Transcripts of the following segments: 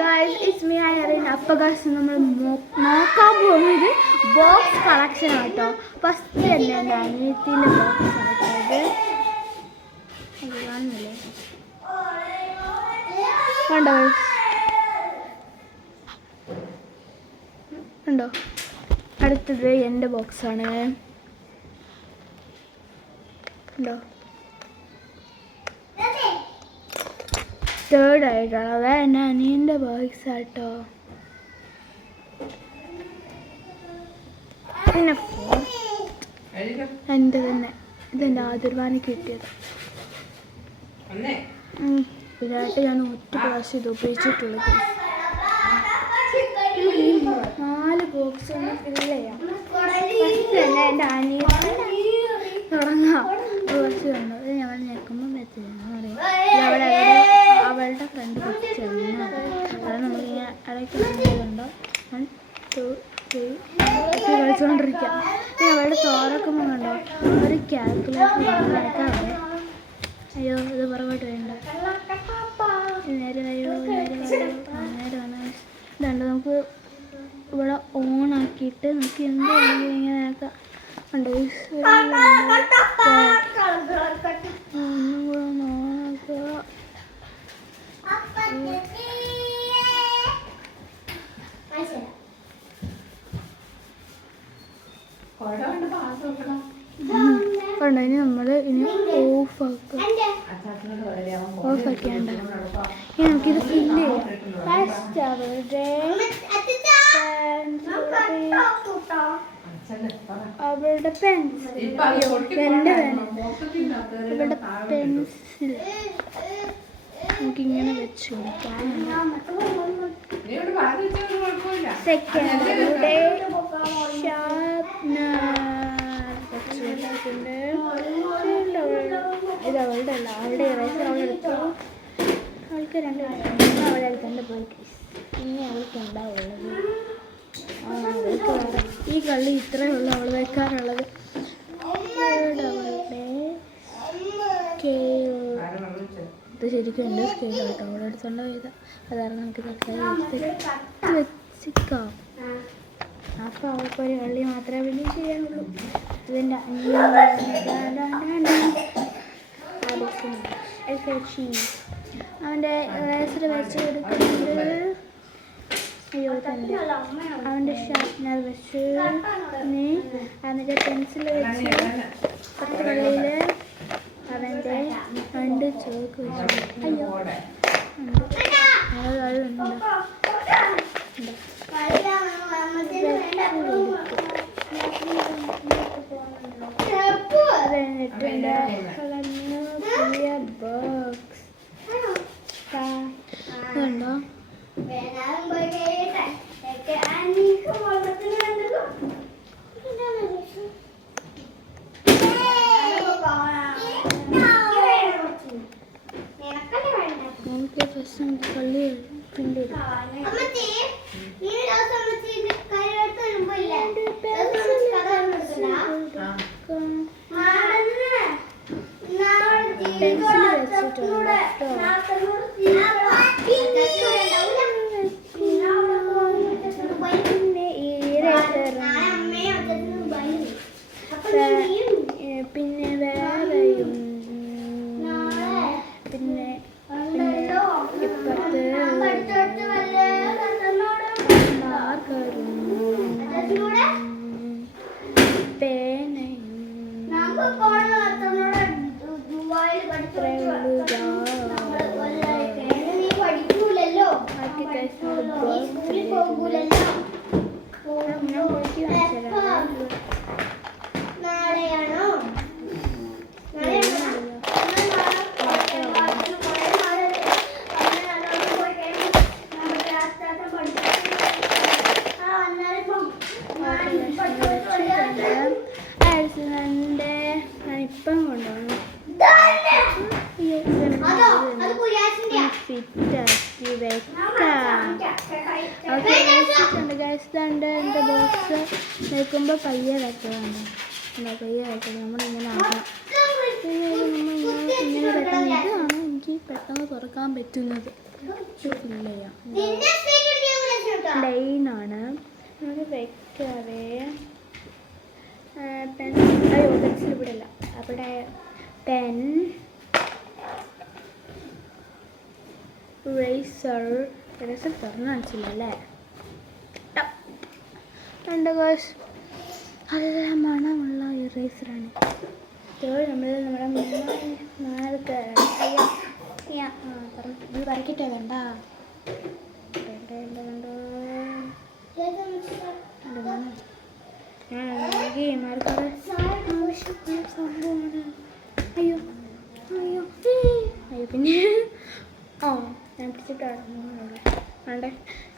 Guys it's me Irene. അപ്പോൾ guys നമ്മൾ നോക്കാൻ പോകുന്നത് ബോക്സ് കളക്ഷൻ ആട്ടോ. ഫസ്റ്റ് തന്നെ എൻ്റെ അനിയത്തിൻ്റെ ബോക്സ് ആട്ടോ ഇത് കാണുന്നില്ലേ, കണ്ടോ കണ്ടോ. അടുത്തത് എൻ്റെ ബോക്സാണ് കണ്ടോ. തേർഡ് ആയിട്ടുള്ളത് എൻ്റെ അനിയൻ്റെ ബോക്സ് ആട്ടോ. പിന്നെ എൻ്റെ തന്നെ ഇതെൻ്റെ ആതിർവാനിക്ക് കിട്ടിയത്. ഇതായിട്ട് ഞാൻ ഒറ്റ പ്രാവശ്യം ഇത് ഉപയോഗിച്ചിട്ടുള്ളത്. 4 ബോക്സ് ഒന്ന് ഫില്ല് ചെയ്യാം. ഫസ്റ്റ് തന്നെ എൻ്റെ അനിയൻ തുടങ്ങാം. ബോക്സ് കണ്ടോ, ഇത് ഞങ്ങൾ ഞെക്കുമ്പോൾ വെച്ചിരുന്നു അറിയാം. അവളുടെ ഫ്രണ്ട് വെച്ചിരുന്നു. അത് നമ്മളിങ്ങനെ ഇടയ്ക്ക് കണ്ടോ 1 2 3 കളിച്ചുകൊണ്ടിരിക്കാം. അവളുടെ തോറക്കുമ്പോൾ കണ്ടോ ഒരു കാൽക്കുലേറ്റർ നടക്കാറുണ്ട്. അയ്യോ ഇത് പുറകോട്ട് വേണ്ട, നേരെ വരൂ നേരെ വന്നു. ഇതുണ്ട്, നമുക്ക് ഇവിടെ ഓണാക്കിയിട്ട് നമുക്ക് എന്ത് വേണമെങ്കിലും ഇങ്ങനെ ആക്കാം. ഉണ്ട് കണ്ടോ. ഇനി നമ്മൾ ഇനി ഓഫാക്കിയാണ്ട് ഇനി നമുക്കിത് ഫില്ല് ചെയ്യാം. ഫസ്റ്റ് അവളുടെ പെൻസിൽ, അവളുടെ പെൻസിൽ നമുക്കിങ്ങനെ വെച്ച് കൊടുക്കാം. സെക്കൻഡ് ഷാർപ്നർ വെച്ച് കൊടുത്തിട്ടുണ്ട്. ഇത് അവളുടെ അല്ല, അവളുടെ ഇറേസർ അവളെടുത്തു. അവൾക്ക് 2 അവളെ എടുക്കേണ്ട പോയി. ഇനി അവൾക്ക് ഉണ്ടാവുള്ളത് അവൾക്ക് വേറെ ഈ കളി ഇത്രയേ ഉള്ളൂ അവൾ വെക്കാറുള്ളത്. ഇത് ശരിക്കും എൻ്റെ സ്കെയിൽ കേട്ടോ, അവളെ എടുത്തോണ്ട് പോയത്. അതാണ് നമുക്ക് വെച്ചിക്കാം. അപ്പോൾ അവൾക്കൊരു കളി മാത്രമേ വലിയ ചെയ്യാനുള്ളൂ. ഇതിൻ്റെ അവൻ്റെ റേസർ വെച്ച് കൊടുക്കുന്നുണ്ട്. അവൻ്റെ ഷാർപ്നർ വെച്ച് അവൻ്റെ പെൻസിൽ വെച്ച് പത്ത് കളിയിൽ അവൻ്റെ 2 ചോക്ക് വെച്ച്. അയ്യോ കണ്ടോ. നമുക്ക് ഫസ്റ്റ് കളി പ്രിന്റ് ചെയ്തു. പിന്നെ വേറെയും പിന്നെ ഇപ്പത്തെ മാർക്കറും പേനയും ഇപ്പം കൊണ്ടുപോകണം ഫിറ്റാക്കി വെക്കാം. ഓക്കെ ഗൈസ്, എൻ്റെ ബോക്സ് നിൽക്കുമ്പോൾ പയ്യെ വെക്കണം. പയ്യെ വെക്കണം. നമ്മളിങ്ങനെ ആക്കണം. ഇങ്ങനെ വെക്കണം. ഇതാണ് എനിക്ക് പെട്ടെന്ന് തുറക്കാൻ പറ്റുന്നത്. ഇല്ലയാ ലൈനാണ് നമുക്ക് വെക്കാവേ. പെൻ അയ്യോ പെൻസിൽ ഇവിടെ അല്ല, അവിടെ പെൻ, ഇറേസർ തുറന്നു കാണിച്ചില്ല അല്ലേ. രണ്ട് ഗോസ് നല്ല മണമുള്ള ഇറേസറാണ്. നമ്മൾ നമ്മുടെ നാളത്തെ ഇത് വരയ്ക്കട്ടെ വേണ്ട മാർക്കറ് ആവശ്യമുള്ള സംഭവമാണ്. അയ്യോ അയ്യോ അയ്യോ പിന്നെ ഞാൻ പിടിച്ചിട്ടാണ് വേണ്ടേ,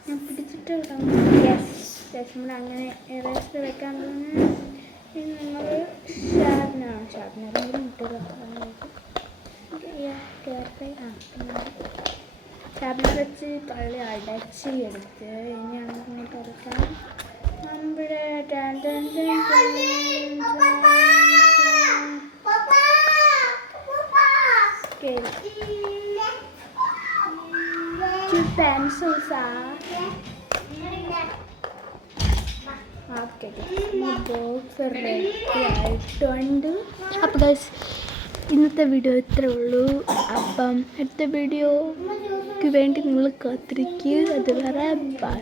ഞാൻ പിടിച്ചിട്ട് നമ്മൾ അങ്ങനെ ഇറേസർ വെക്കാൻ പോകുന്നത്. ഇനി നമ്മൾ ഷാർപ്നർ വെച്ച് തള്ളി അടച്ച് എടുത്ത് ഇനിയാണ് പിന്നെ തുറക്കാൻ നമ്മുടെ പെൻസിൽസാ ബോക്സ് റെഡി ആയിട്ടുണ്ട്. അപ്പോൾ ഗൈസ് ഇന്നത്തെ വീഡിയോ ഇത്രേ ഉള്ളൂ. അപ്പം അടുത്ത വീഡിയോക്ക് വേണ്ടി നിങ്ങൾ കാത്തിരിക്കുക. അതുവരെ ബൈ.